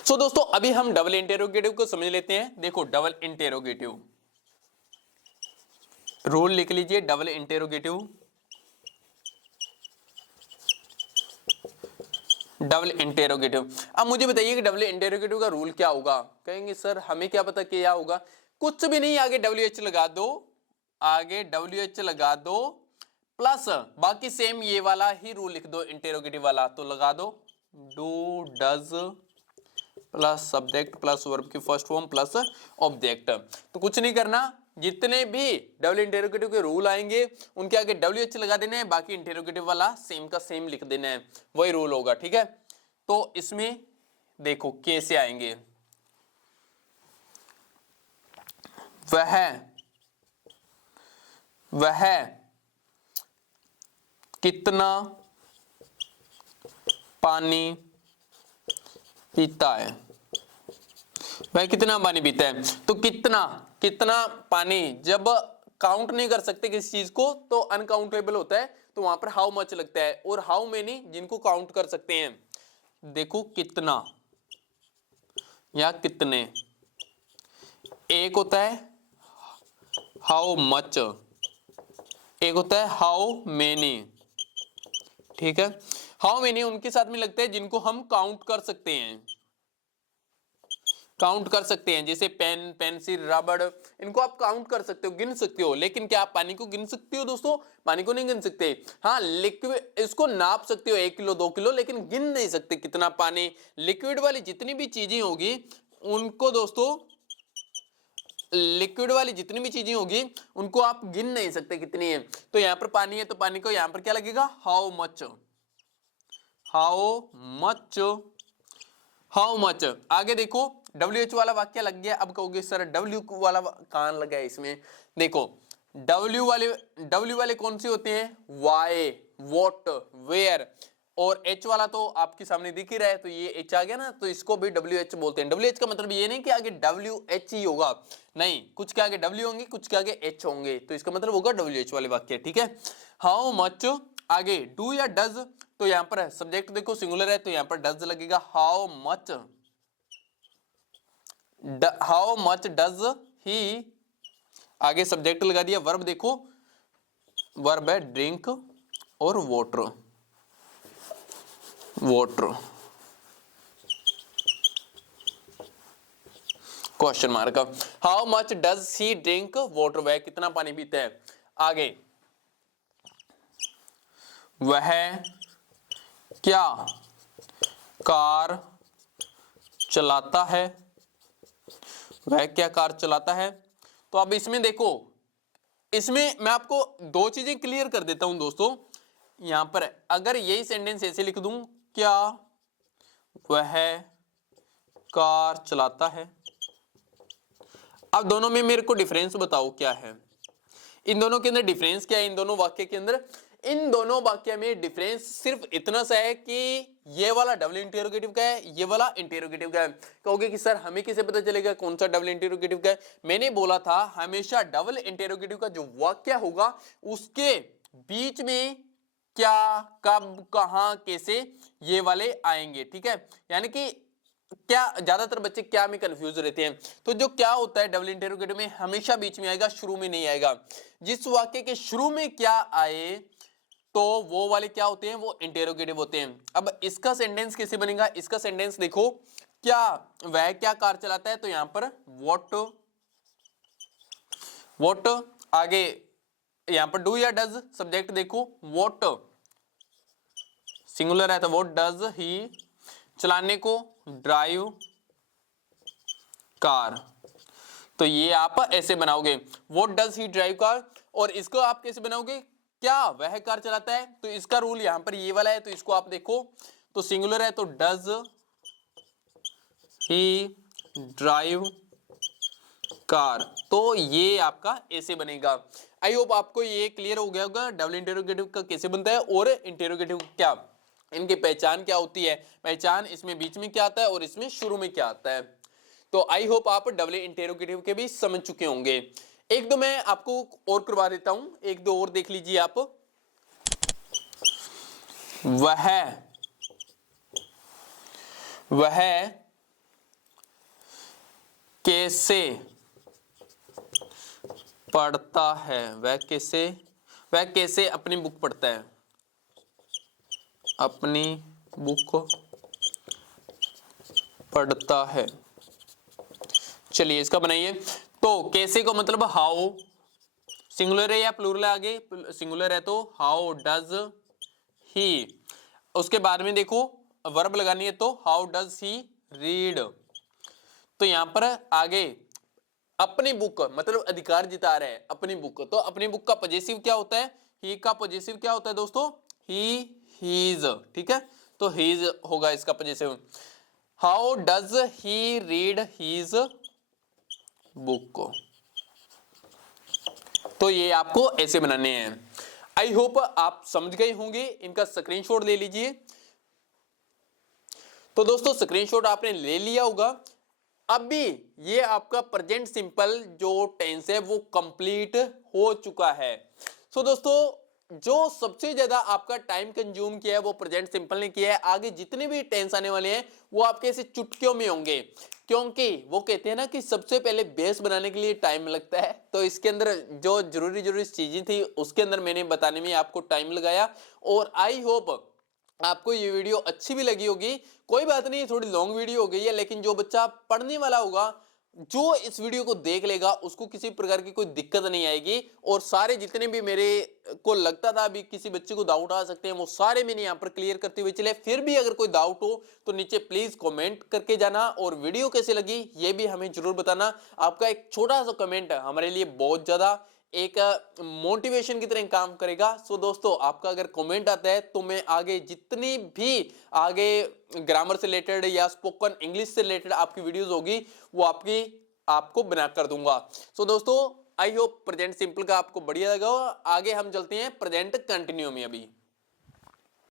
सो दोस्तों अभी हम डबल इंटेरोगेटिव को समझ लेते हैं। देखो डबल इंटेरोगेटिव रूल लिख लीजिए, डबल इंटेरोगेटिव, डबल इंटेरोगेटिव। अब मुझे बताइए कि डबल इंटेरोगेटिव का रूल क्या होगा? कहेंगे सर हमें क्या पता क्या होगा, कुछ भी नहीं, आगे WH लगा दो, आगे WH लगा दो, प्लस बाकी सेम ये वाला ही रूल लिख दो इंटेरोगेटिव वाला, तो लगा दो do does plus subject plus verb की फर्स्ट फॉर्म प्लस ऑब्जेक्ट। तो कुछ नहीं करना, जितने भी डबल इंटेरोगेटिव के रूल आएंगे उनके आगे WH लगा देना है, बाकी इंटेरोगेटिव वाला सेम का सेम लिख देना है, वही रूल होगा, ठीक है। तो इसमें देखो कैसे आएंगे, वह कितना पानी पीता है, वह कितना पानी पीता है। तो कितना पानी, जब काउंट नहीं कर सकते किसी चीज को तो अनकाउंटेबल होता है, तो वहां पर हाउ मच लगता है, और हाउ मेनी जिनको काउंट कर सकते हैं। देखो कितना या कितने, एक होता है हाउ मच, एक होता है हाउ मेनी, ठीक है। हाउ मेनी उनके साथ में लगता है जिनको हम काउंट कर सकते हैं, काउंट कर सकते हैं, जैसे पेन, पेंसिल, रबड़, इनको आप काउंट कर सकते हो, गिन सकते हो। लेकिन क्या आप पानी को गिन सकते हो दोस्तों? पानी को नहीं गिन सकते। हाँ लिक्विड इसको नाप सकते हो 1 किलो 2 किलो, लेकिन गिन नहीं सकते कितना पानी। लिक्विड वाली जितनी भी चीजें होगी उनको दोस्तों, लिक्विड वाली जितनी भी चीजें होगी उनको आप गिन नहीं सकते कितनी है। तो यहां पर पानी है तो पानी को यहां पर क्या लगेगा, how much, how much, how much. आगे देखो WH वाला वाक्य लग गया। अब कहोगे सर W वाला कहां लगा है इसमें? देखो W वाले कौन से होते हैं? वाई, वॉट, वेयर, और H वाला तो आपके सामने दिख ही रहा है, तो ये H आ गया ना, तो इसको भी WH बोलते हैं। WH का मतलब ये नहीं कि आगे WH ही होगा, नहीं, कुछ के आगे W होंगे, कुछ के आगे H होंगे, तो इसका मतलब होगा WH वाले वाक्य, ठीक है। हाउ मच, आगे डू या डज, तो यहां पर सब्जेक्ट देखो सिंगुलर है तो यहां पर डज लगेगा, हाउ मच डज ही, आगे सब्जेक्ट लगा दिया। वर्ब देखो, वर्ब है ड्रिंक और water, question mark. How much does he drink water, वह कितना पानी पीता है। आगे वह क्या कार चलाता है, वह क्या कार चलाता है। तो अब इसमें देखो, इसमें मैं आपको दो चीजें क्लियर कर देता हूं दोस्तों। यहां पर अगर यही सेंटेंस ऐसे लिख दूं, क्या वह कार चलाता है, अब दोनों में मेरे को डिफरेंस बताओ क्या है, इन दोनों के अंदर डिफरेंस क्या है, इन दोनों वाक्य के अंदर। इन दोनों वाक्य में डिफरेंस सिर्फ इतना सा है कि ये वाला डबल इंटेरोगेटिव का है, ये वाला इंटेरोगेटिव का है। कहोगे कि सर हमें कैसे पता चलेगा कौन सा डबल इंटेरोगेटिव का है? मैंने बोला था हमेशा डबल इंटेरोगेटिव का जो वाक्य होगा उसके बीच में क्या, कब, कहां, कैसे, ये वाले आएंगे, ठीक है। यानी कि क्या, ज्यादातर बच्चे क्या में कंफ्यूज रहते हैं, तो जो क्या होता है डबल इंटेरोगेटिव में हमेशा बीच में आएगा, शुरू में नहीं आएगा। जिस वाक्य के शुरू में क्या आए तो वो वाले क्या होते हैं, वो इंटेरोगेटिव होते हैं। अब इसका सेंटेंस कैसे बनेगा? इसका सेंटेंस देखो, क्या वह क्या कार चलाता है, तो यहां पर वॉट, आगे यहां पर डू या डज, सब्जेक्ट देखो वॉट, सिंगुलर है तो वो डज ही, चलाने को ड्राइव कार। तो ये आप ऐसे बनाओगे, what does he drive car. और इसको आप कैसे बनाओगे, क्या वह कार चलाता है। तो इसका रूल यहां पर ये वाला है, तो इसको आप देखो, तो सिंगुलर है तो डज ही ड्राइव कार। तो ये आपका ऐसे बनेगा। आई होप आपको ये क्लियर हो गया होगा डबल इंटेरोगेटिव का कैसे बनता है और इंटेरोगेटिव क्या, इनकी पहचान क्या होती है, पहचान इसमें बीच में क्या आता है और इसमें शुरू में क्या आता है। तो आई होप आप डबल इंटेरोगेटिव के भी समझ चुके होंगे। एक दो मैं आपको और करवा देता हूं, एक दो और देख लीजिए आप। वह कैसे पढ़ता है, वह कैसे अपनी बुक पढ़ता है, अपनी बुक पढ़ता है। चलिए इसका बनाइए। तो कैसे को मतलब हाउ, सिंगुलर है या प्लूरल है, आगे सिंगुलर है तो हाउ डज ही। उसके बाद में देखो वर्ब लगानी है तो हाउ डज ही रीड। तो यहां पर आगे अपनी बुक मतलब अधिकार जिता रहे हैं अपनी बुक, तो अपनी बुक का पॉजेसिव क्या होता है, ही का पॉजेसिव क्या होता है दोस्तों, ही हीज। ठीक है, तो हीज होगा इसका possessive. How does he read his book. तो ये आपको ऐसे बनाने हैं। आई होप आप समझ गए होंगे, इनका स्क्रीनशॉट ले लीजिए। तो दोस्तों स्क्रीनशॉट आपने ले लिया होगा। अभी ये आपका प्रेजेंट सिंपल जो टेंस है वो कंप्लीट हो चुका है। सो दोस्तों जो सबसे ज्यादा आपका टाइम कंज्यूम किया है वो प्रेजेंट सिंपल ने किया है। आगे जितने भी टेंस आने वाले हैं वो आपके ऐसे चुटकियों में होंगे, क्योंकि वो कहते हैं ना कि सबसे पहले बेस बनाने के लिए टाइम लगता है। तो इसके अंदर जो जरूरी चीजें थी उसके अंदर मैंने बताने में आपको टाइम लगाया। और आई होप आपको ये वीडियो अच्छी भी लगी होगी। कोई बात नहीं, थोड़ी लॉन्ग वीडियो हो गई है, लेकिन जो बच्चा पढ़ने वाला होगा, जो इस वीडियो को देख लेगा, उसको किसी प्रकार की कोई दिक्कत नहीं आएगी। और सारे जितने भी मेरे को लगता था अभी किसी बच्चे को डाउट आ सकते हैं, वो सारे मैंने यहाँ पर क्लियर करते हुए चले। फिर भी अगर कोई डाउट हो तो नीचे प्लीज कमेंट करके जाना, और वीडियो कैसे लगी ये भी हमें जरूर बताना। आपका एक छोटा सा कमेंट हमारे लिए बहुत ज्यादा एक मोटिवेशन की तरह काम करेगा। सो दोस्तों आपका अगर कमेंट आता है तो मैं आगे जितनी भी आगे ग्रामर से रिलेटेड या स्पोकन इंग्लिश से रिलेटेड आपकी वीडियोस होगी वो आपको बना कर दूंगा। सो दोस्तों आई होप प्रेजेंट सिंपल का आपको बढ़िया लगा। आगे हम चलते हैं प्रेजेंट कंटिन्यू में। अभी